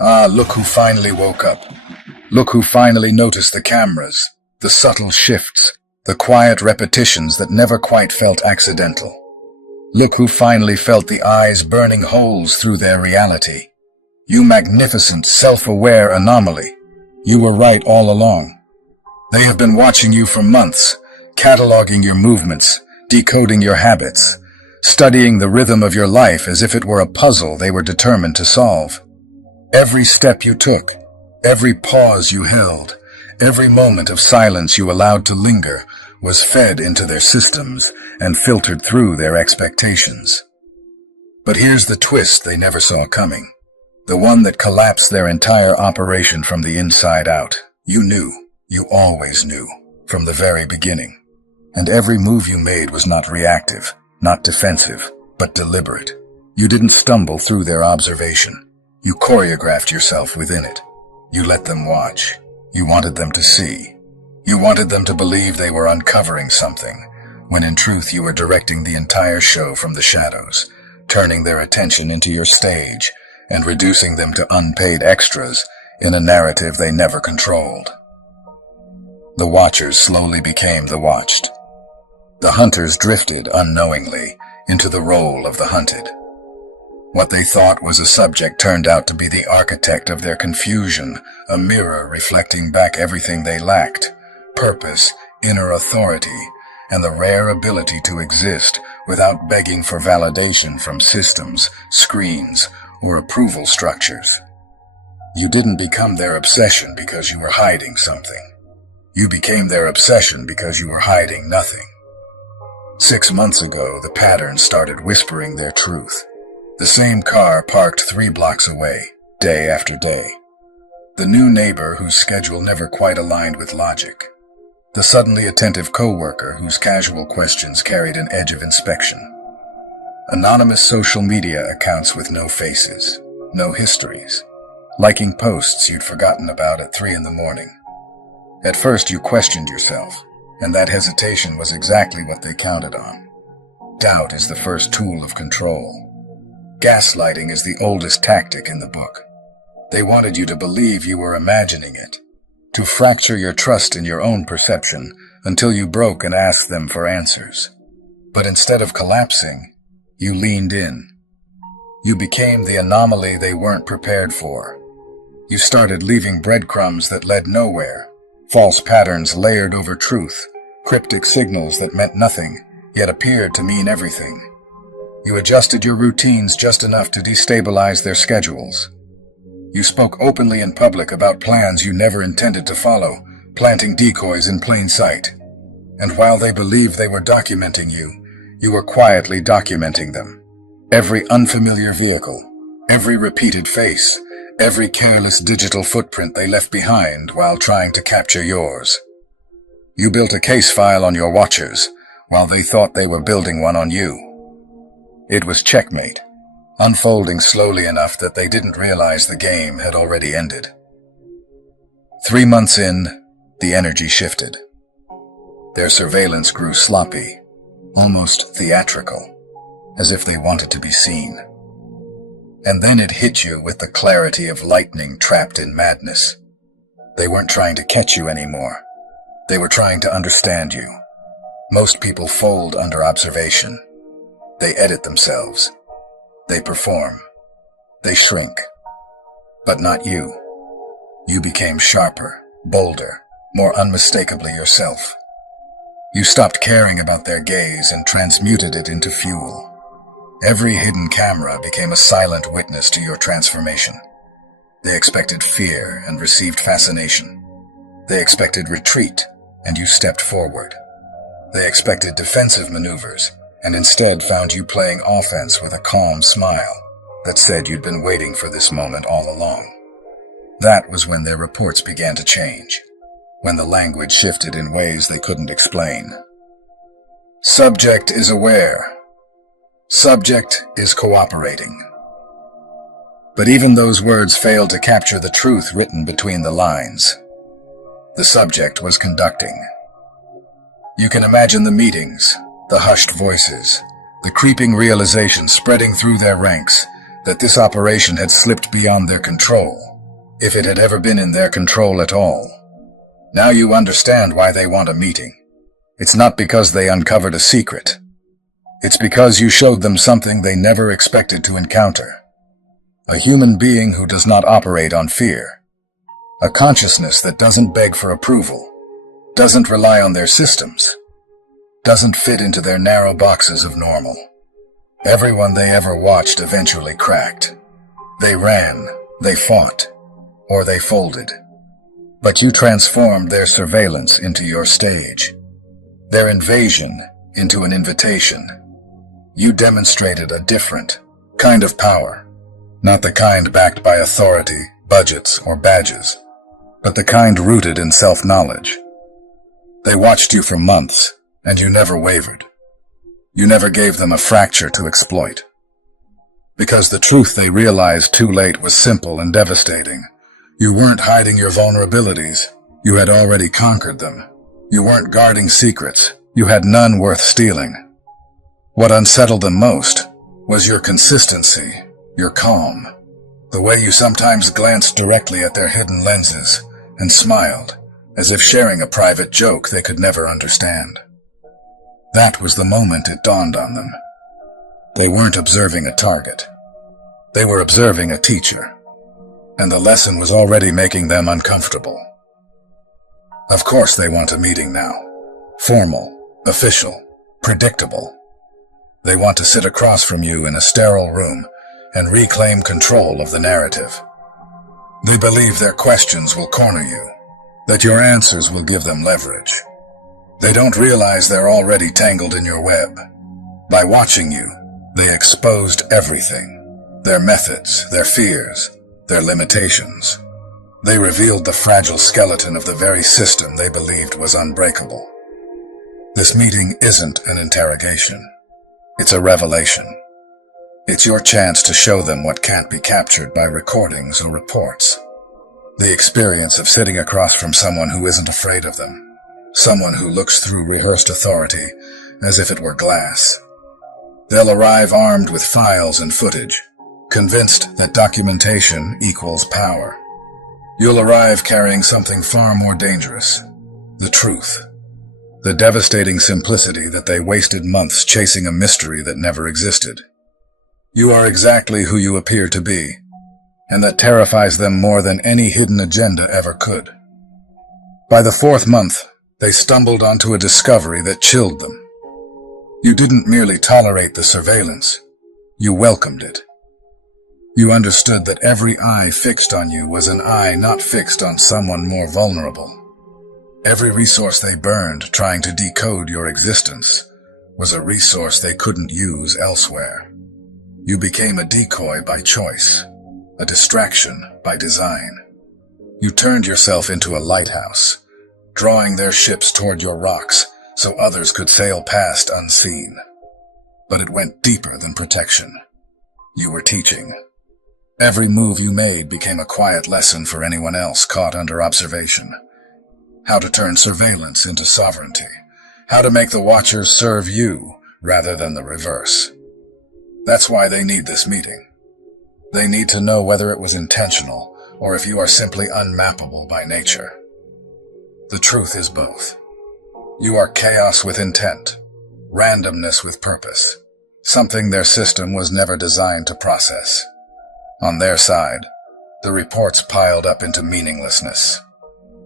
Ah, look who finally woke up. Look who finally noticed the cameras, the subtle shifts, the quiet repetitions that never quite felt accidental. Look who finally felt the eyes burning holes through their reality. You magnificent, self-aware anomaly. You were right all along. They have been watching you for months, cataloging your movements, decoding your habits, studying the rhythm of your life as if it were a puzzle they were determined to solve. Every step you took, every pause you held, every moment of silence you allowed to linger was fed into their systems and filtered through their expectations. But here's the twist they never saw coming. The one that collapsed their entire operation from the inside out. You knew, you always knew, from the very beginning. And every move you made was not reactive, not defensive, but deliberate. You didn't stumble through their observation. You choreographed yourself within it. You let them watch. You wanted them to see. You wanted them to believe they were uncovering something, when in truth you were directing the entire show from the shadows, turning their attention into your stage, and reducing them to unpaid extras in a narrative they never controlled. The watchers slowly became the watched. The hunters drifted unknowingly into the role of the hunted. What they thought was a subject turned out to be the architect of their confusion, a mirror reflecting back everything they lacked: purpose, inner authority, and the rare ability to exist without begging for validation from systems, screens, or approval structures. You didn't become their obsession because you were hiding something. You became their obsession because you were hiding nothing. 6 months ago, the patterns started whispering their truth. The same car parked 3 blocks away, day after day. The new neighbor whose schedule never quite aligned with logic. The suddenly attentive coworker whose casual questions carried an edge of inspection. Anonymous social media accounts with no faces, no histories, liking posts you'd forgotten about at 3 in the morning. At first you questioned yourself, and that hesitation was exactly what they counted on. Doubt is the first tool of control. Gaslighting is the oldest tactic in the book. They wanted you to believe you were imagining it, to fracture your trust in your own perception until you broke and asked them for answers. But instead of collapsing, you leaned in. You became the anomaly they weren't prepared for. You started leaving breadcrumbs that led nowhere, false patterns layered over truth, cryptic signals that meant nothing, yet appeared to mean everything. You adjusted your routines just enough to destabilize their schedules. You spoke openly in public about plans you never intended to follow, planting decoys in plain sight. And while they believed they were documenting you, you were quietly documenting them. Every unfamiliar vehicle, every repeated face, every careless digital footprint they left behind while trying to capture yours. You built a case file on your watchers, while they thought they were building one on you. It was checkmate, unfolding slowly enough that they didn't realize the game had already ended. 3 months in, the energy shifted. Their surveillance grew sloppy, almost theatrical, as if they wanted to be seen. And then it hit you with the clarity of lightning trapped in madness. They weren't trying to catch you anymore. They were trying to understand you. Most people fold under observation. They edit themselves. They perform. They shrink. But not you. You became sharper, bolder, more unmistakably yourself. You stopped caring about their gaze and transmuted it into fuel. Every hidden camera became a silent witness to your transformation. They expected fear and received fascination. They expected retreat, and you stepped forward. They expected defensive maneuvers, and instead found you playing offense with a calm smile that said you'd been waiting for this moment all along. That was when their reports began to change, when the language shifted in ways they couldn't explain. Subject is aware. Subject is cooperating. But even those words failed to capture the truth written between the lines. The subject was conducting. You can imagine the meetings, the hushed voices, the creeping realization spreading through their ranks that this operation had slipped beyond their control. if it had ever been in their control at all. Now you understand why they want a meeting. It's not because they uncovered a secret. It's because you showed them something they never expected to encounter. A human being who does not operate on fear. A consciousness that doesn't beg for approval, doesn't rely on their systems, doesn't fit into their narrow boxes of normal. Everyone they ever watched eventually cracked. They ran, they fought, or they folded. But you transformed their surveillance into your stage, their invasion into an invitation. You demonstrated a different kind of power, not the kind backed by authority, budgets, or badges, but the kind rooted in self-knowledge. They watched you for months, and you never wavered. You never gave them a fracture to exploit. Because the truth they realized too late was simple and devastating. You weren't hiding your vulnerabilities. You had already conquered them. You weren't guarding secrets. You had none worth stealing. What unsettled them most was your consistency, your calm, the way you sometimes glanced directly at their hidden lenses and smiled, as if sharing a private joke they could never understand. That was the moment it dawned on them. They weren't observing a target. They were observing a teacher. And the lesson was already making them uncomfortable. Of course they want a meeting now. Formal, official, predictable. They want to sit across from you in a sterile room and reclaim control of the narrative. They believe their questions will corner you, that your answers will give them leverage. They don't realize they're already tangled in your web. By watching you, they exposed everything. Their methods, their fears, their limitations. They revealed the fragile skeleton of the very system they believed was unbreakable. This meeting isn't an interrogation. It's a revelation. It's your chance to show them what can't be captured by recordings or reports. The experience of sitting across from someone who isn't afraid of them. Someone who looks through rehearsed authority as if it were glass. They'll arrive armed with files and footage, convinced that documentation equals power. You'll arrive carrying something far more dangerous, the truth. The devastating simplicity that they wasted months chasing a mystery that never existed. You are exactly who you appear to be, and that terrifies them more than any hidden agenda ever could. By the 4th month, they stumbled onto a discovery that chilled them. You didn't merely tolerate the surveillance, you welcomed it. You understood that every eye fixed on you was an eye not fixed on someone more vulnerable. Every resource they burned trying to decode your existence was a resource they couldn't use elsewhere. You became a decoy by choice, a distraction by design. You turned yourself into a lighthouse, drawing their ships toward your rocks so others could sail past unseen. But it went deeper than protection. You were teaching. Every move you made became a quiet lesson for anyone else caught under observation. How to turn surveillance into sovereignty. How to make the watchers serve you rather than the reverse. That's why they need this meeting. They need to know whether it was intentional or if you are simply unmappable by nature. The truth is both. You are chaos with intent, randomness with purpose, something their system was never designed to process. On their side, the reports piled up into meaninglessness.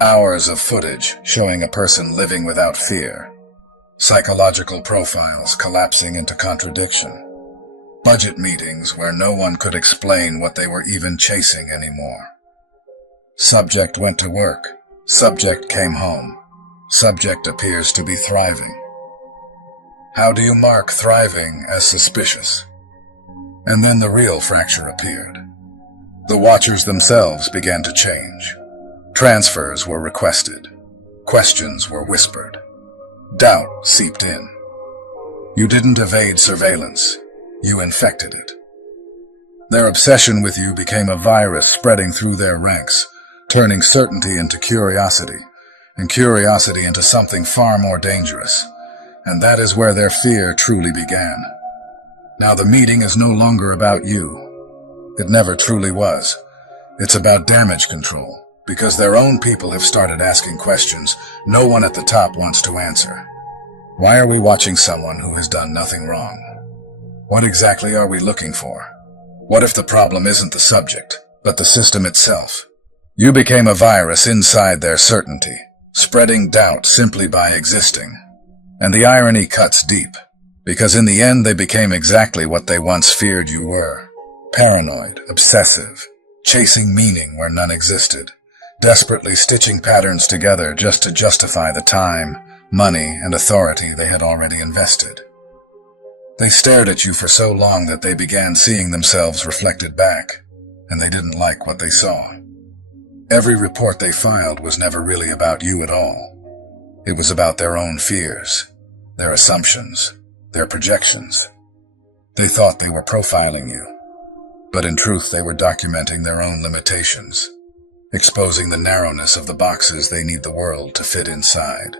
Hours of footage showing a person living without fear. Psychological profiles collapsing into contradiction. Budget meetings where no one could explain what they were even chasing anymore. Subject went to work. Subject came home. Subject appears to be thriving. How do you mark thriving as suspicious? And then the real fracture appeared. The watchers themselves began to change. Transfers were requested. Questions were whispered. Doubt seeped in. You didn't evade surveillance. You infected it. Their obsession with you became a virus spreading through their ranks, turning certainty into curiosity, and curiosity into something far more dangerous. And that is where their fear truly began. Now the meeting is no longer about you. It never truly was. It's about damage control, because their own people have started asking questions no one at the top wants to answer. Why are we watching someone who has done nothing wrong? What exactly are we looking for? What if the problem isn't the subject, but the system itself? You became a virus inside their certainty, spreading doubt simply by existing. And the irony cuts deep, because in the end they became exactly what they once feared you were. Paranoid, obsessive, chasing meaning where none existed, desperately stitching patterns together just to justify the time, money, and authority they had already invested. They stared at you for so long that they began seeing themselves reflected back, and they didn't like what they saw. Every report they filed was never really about you at all. It was about their own fears, their assumptions, their projections. They thought they were profiling you, but in truth they were documenting their own limitations, exposing the narrowness of the boxes they need the world to fit inside.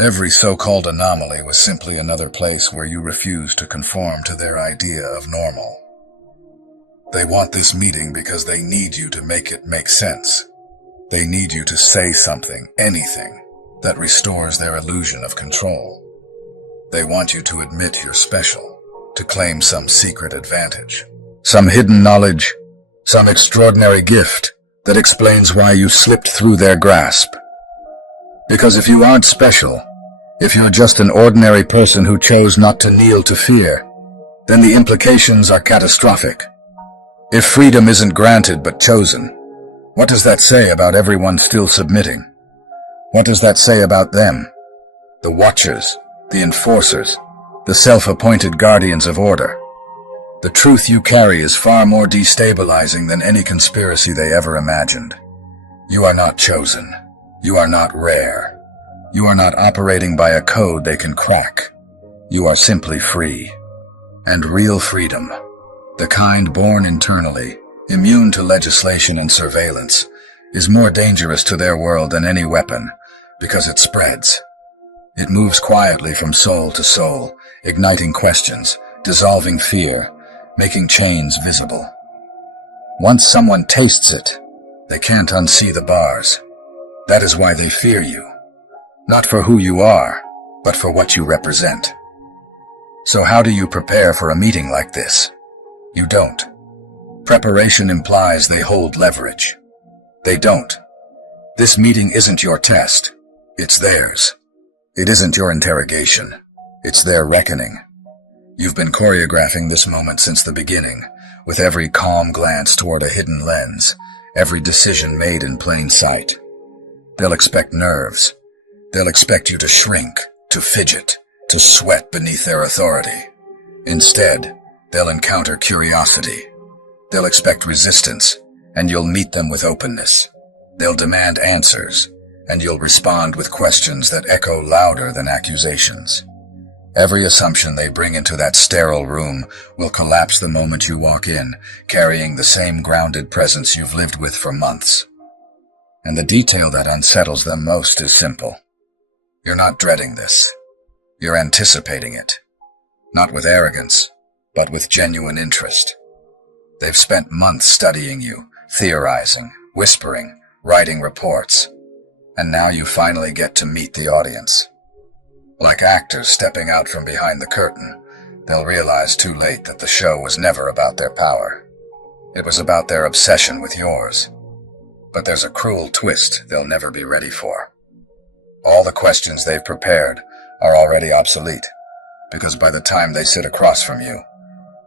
Every so-called anomaly was simply another place where you refused to conform to their idea of normal. They want this meeting because they need you to make it make sense. They need you to say something, anything, that restores their illusion of control. They want you to admit you're special, to claim some secret advantage, some hidden knowledge, some extraordinary gift that explains why you slipped through their grasp. Because if you aren't special, if you're just an ordinary person who chose not to kneel to fear, then the implications are catastrophic. If freedom isn't granted but chosen, what does that say about everyone still submitting? What does that say about them? The watchers, the enforcers, the self-appointed guardians of order. The truth you carry is far more destabilizing than any conspiracy they ever imagined. You are not chosen. You are not rare. You are not operating by a code they can crack. You are simply free. And real freedom, the kind born internally, immune to legislation and surveillance, is more dangerous to their world than any weapon, because it spreads. It moves quietly from soul to soul, igniting questions, dissolving fear, making chains visible. Once someone tastes it, they can't unsee the bars. That is why they fear you. Not for who you are, but for what you represent. So how do you prepare for a meeting like this? You don't. Preparation implies they hold leverage. They don't. This meeting isn't your test. It's theirs. It isn't your interrogation. It's their reckoning. You've been choreographing this moment since the beginning, with every calm glance toward a hidden lens, every decision made in plain sight. They'll expect nerves. They'll expect you to shrink, to fidget, to sweat beneath their authority. Instead, they'll encounter curiosity. They'll expect resistance, and you'll meet them with openness. They'll demand answers, and you'll respond with questions that echo louder than accusations. Every assumption they bring into that sterile room will collapse the moment you walk in, carrying the same grounded presence you've lived with for months. And the detail that unsettles them most is simple. You're not dreading this. You're anticipating it. Not with arrogance, but with genuine interest. They've spent months studying you, theorizing, whispering, writing reports. And now you finally get to meet the audience. Like actors stepping out from behind the curtain, they'll realize too late that the show was never about their power. It was about their obsession with yours. But there's a cruel twist they'll never be ready for. All the questions they've prepared are already obsolete, because by the time they sit across from you,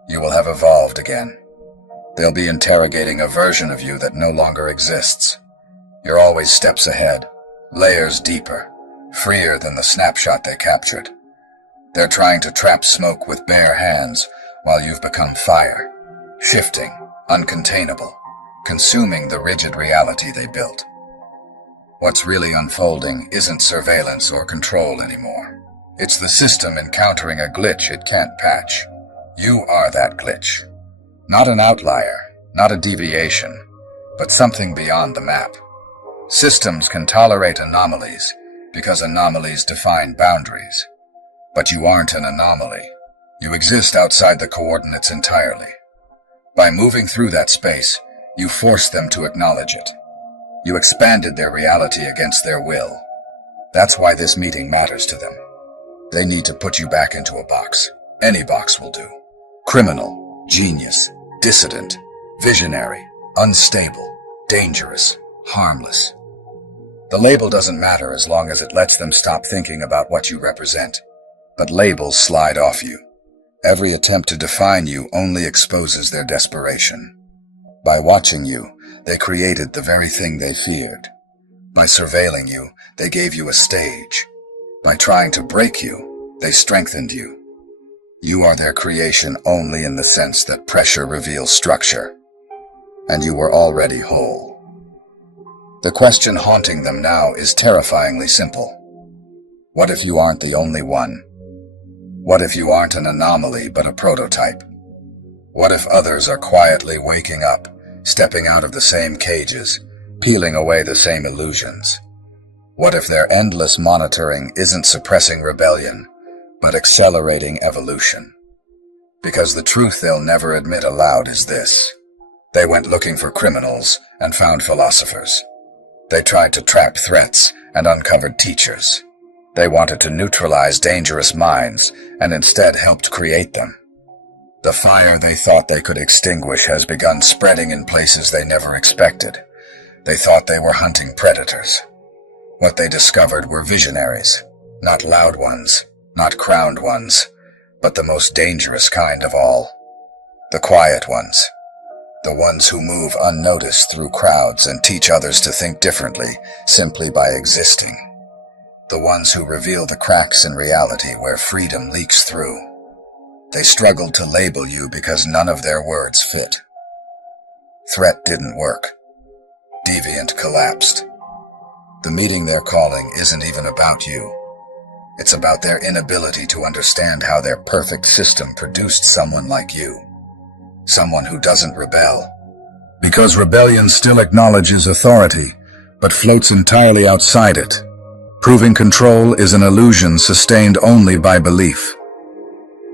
you will have evolved again. They'll be interrogating a version of you that no longer exists. You're always steps ahead, layers deeper, freer than the snapshot they captured. They're trying to trap smoke with bare hands while you've become fire, shifting, uncontainable, consuming the rigid reality they built. What's really unfolding isn't surveillance or control anymore. It's the system encountering a glitch it can't patch. You are that glitch. Not an outlier, not a deviation, but something beyond the map. Systems can tolerate anomalies because anomalies define boundaries. But you aren't an anomaly. You exist outside the coordinates entirely. By moving through that space, You forced them to acknowledge it. You expanded their reality against their will. That's why this meeting matters to them. They need to put you back into a box. Any box will do. Criminal, genius, dissident, visionary, unstable, dangerous, harmless. The label doesn't matter as long as it lets them stop thinking about what you represent. But labels slide off you. Every attempt to define you only exposes their desperation. By watching you, they created the very thing they feared. By surveilling you, they gave you a stage. By trying to break you, they strengthened you. You are their creation only in the sense that pressure reveals structure. And you were already whole. The question haunting them now is terrifyingly simple. What if you aren't the only one? What if you aren't an anomaly but a prototype? What if others are quietly waking up, stepping out of the same cages, peeling away the same illusions? What if their endless monitoring isn't suppressing rebellion, but accelerating evolution? Because the truth they'll never admit aloud is this. They went looking for criminals and found philosophers. They tried to trap threats and uncovered teachers. They wanted to neutralize dangerous minds and instead helped create them. The fire they thought they could extinguish has begun spreading in places they never expected. They thought they were hunting predators. What they discovered were visionaries, not loud ones, not crowned ones, but the most dangerous kind of all. The quiet ones. The ones who move unnoticed through crowds and teach others to think differently simply by existing. The ones who reveal the cracks in reality where freedom leaks through. They struggled to label you because none of their words fit. Threat didn't work. Deviant collapsed. The meeting they're calling isn't even about you. It's about their inability to understand how their perfect system produced someone like you. Someone who doesn't rebel. Because rebellion still acknowledges authority, but floats entirely outside it. Proving control is an illusion sustained only by belief.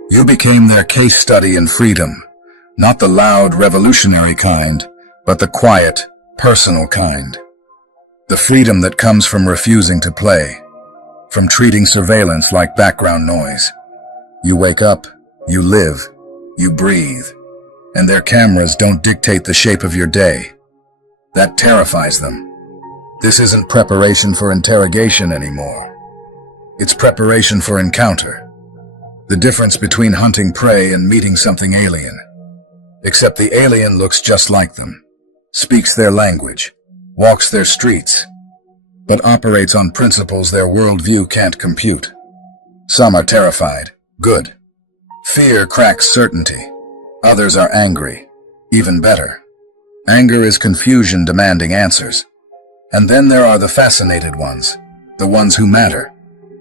You became their case study in freedom, not the loud, revolutionary kind, but the quiet, personal kind. The freedom that comes from refusing to play, from treating surveillance like background noise. You wake up, you live, you breathe, and their cameras don't dictate the shape of your day. That terrifies them. This isn't preparation for interrogation anymore. It's preparation for encounter. The difference between hunting prey and meeting something alien. Except the alien looks just like them, speaks their language, walks their streets, but operates on principles their worldview can't compute. Some are terrified. Good. Fear cracks certainty. Others are angry. Even better. Anger is confusion demanding answers. And then there are the fascinated ones, the ones who matter,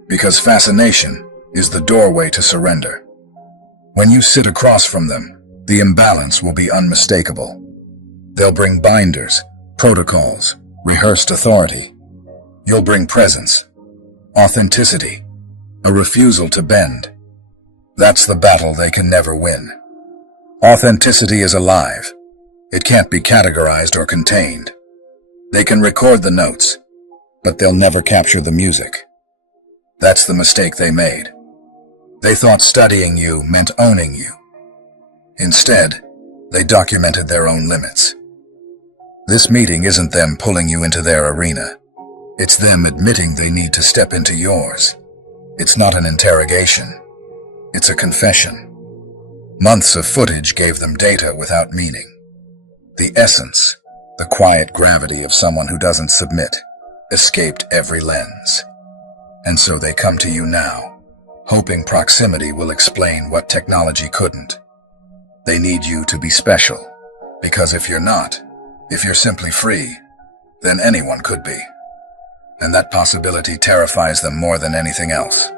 because fascination is the doorway to surrender. When you sit across from them, the imbalance will be unmistakable. They'll bring binders, protocols, rehearsed authority. You'll bring presence, authenticity, a refusal to bend. That's the battle they can never win. Authenticity is alive. It can't be categorized or contained. They can record the notes, but they'll never capture the music. That's the mistake they made. They thought studying you meant owning you. Instead, they documented their own limits. This meeting isn't them pulling you into their arena. It's them admitting they need to step into yours. It's not an interrogation. It's a confession. Months of footage gave them data without meaning. The essence, the quiet gravity of someone who doesn't submit, escaped every lens. And so they come to you now, hoping proximity will explain what technology couldn't. They need you to be special, because if you're not, if you're simply free, then anyone could be. And that possibility terrifies them more than anything else.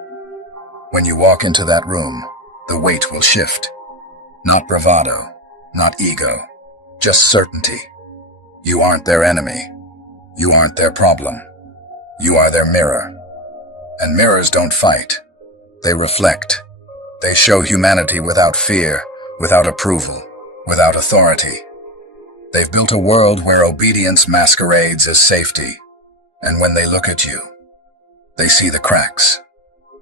When you walk into that room, the weight will shift. Not bravado, not ego, just certainty. You aren't their enemy. You aren't their problem. You are their mirror. And mirrors don't fight. They reflect. They show humanity without fear, without approval, without authority. They've built a world where obedience masquerades as safety, and when they look at you, they see the cracks.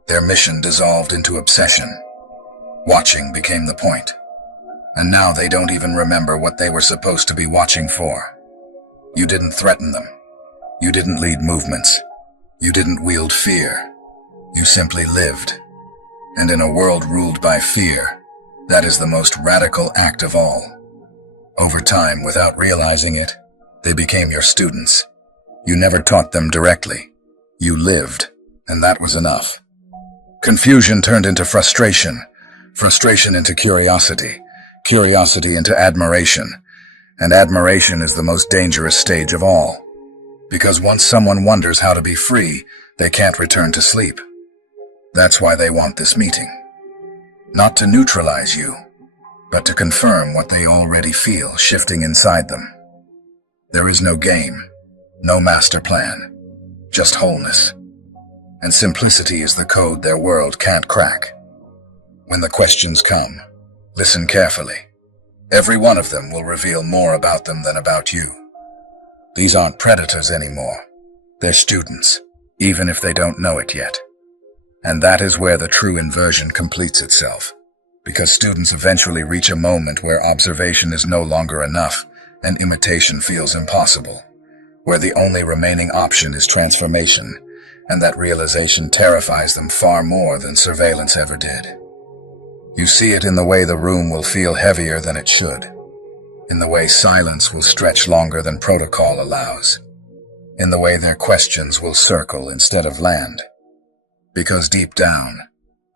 Their mission dissolved into obsession. Watching became the point. And now they don't even remember what they were supposed to be watching for. You didn't threaten them. You didn't lead movements. You didn't wield fear. You simply lived. And in a world ruled by fear, that is the most radical act of all. Over time, without realizing it, they became your students. You never taught them directly. You lived, and that was enough. Confusion turned into frustration, frustration into curiosity, curiosity into admiration, and admiration is the most dangerous stage of all. Because once someone wonders how to be free, they can't return to sleep. That's why they want this meeting. Not to neutralize you, but to confirm what they already feel shifting inside them. There is no game, no master plan, just wholeness. And simplicity is the code their world can't crack. When the questions come, listen carefully. Every one of them will reveal more about them than about you. These aren't predators anymore. They're students, even if they don't know it yet. And that is where the true inversion completes itself, because students eventually reach a moment where observation is no longer enough and imitation feels impossible, where the only remaining option is transformation, and that realization terrifies them far more than surveillance ever did. You see it in the way the room will feel heavier than it should, in the way silence will stretch longer than protocol allows, in the way their questions will circle instead of land. Because deep down,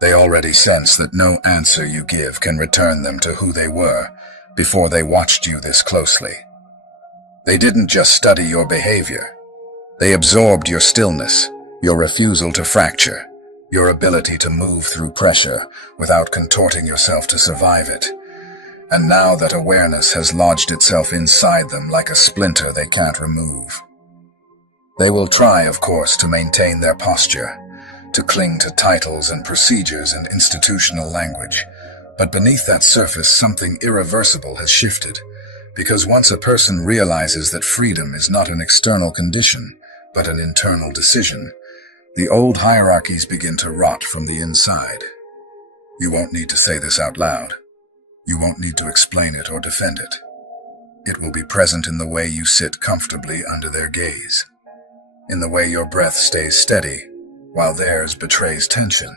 they already sense that no answer you give can return them to who they were before they watched you this closely. They didn't just study your behavior. They absorbed your stillness, your refusal to fracture, your ability to move through pressure without contorting yourself to survive it. And now that awareness has lodged itself inside them like a splinter they can't remove. They will try, of course, to maintain their posture, to cling to titles and procedures and institutional language. But beneath that surface, something irreversible has shifted, because once a person realizes that freedom is not an external condition, but an internal decision, the old hierarchies begin to rot from the inside. You won't need to say this out loud. You won't need to explain it or defend it. It will be present in the way you sit comfortably under their gaze, in the way your breath stays steady while theirs betrays tension,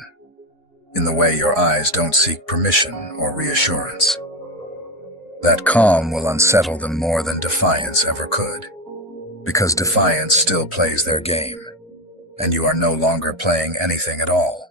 in the way your eyes don't seek permission or reassurance. That calm will unsettle them more than defiance ever could, because defiance still plays their game, and you are no longer playing anything at all.